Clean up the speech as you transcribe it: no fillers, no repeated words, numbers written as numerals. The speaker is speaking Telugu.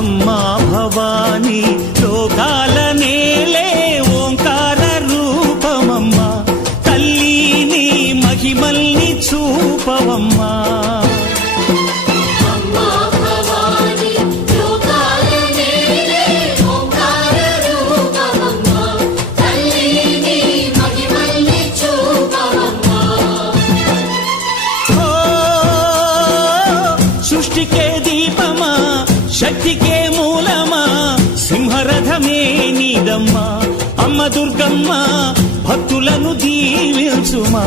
అమ్మా భవానీ లోకాల నేలే ఓంకార రూపమమ్మా, తల్లి మహిమల్ని చూపవమ్మా. సృష్టికే దీపమా, శక్తికే మూలమా, సింహరథమే నీదమ్మా. అమ్మ దుర్గమ్మ భక్తులను దీవించుమా.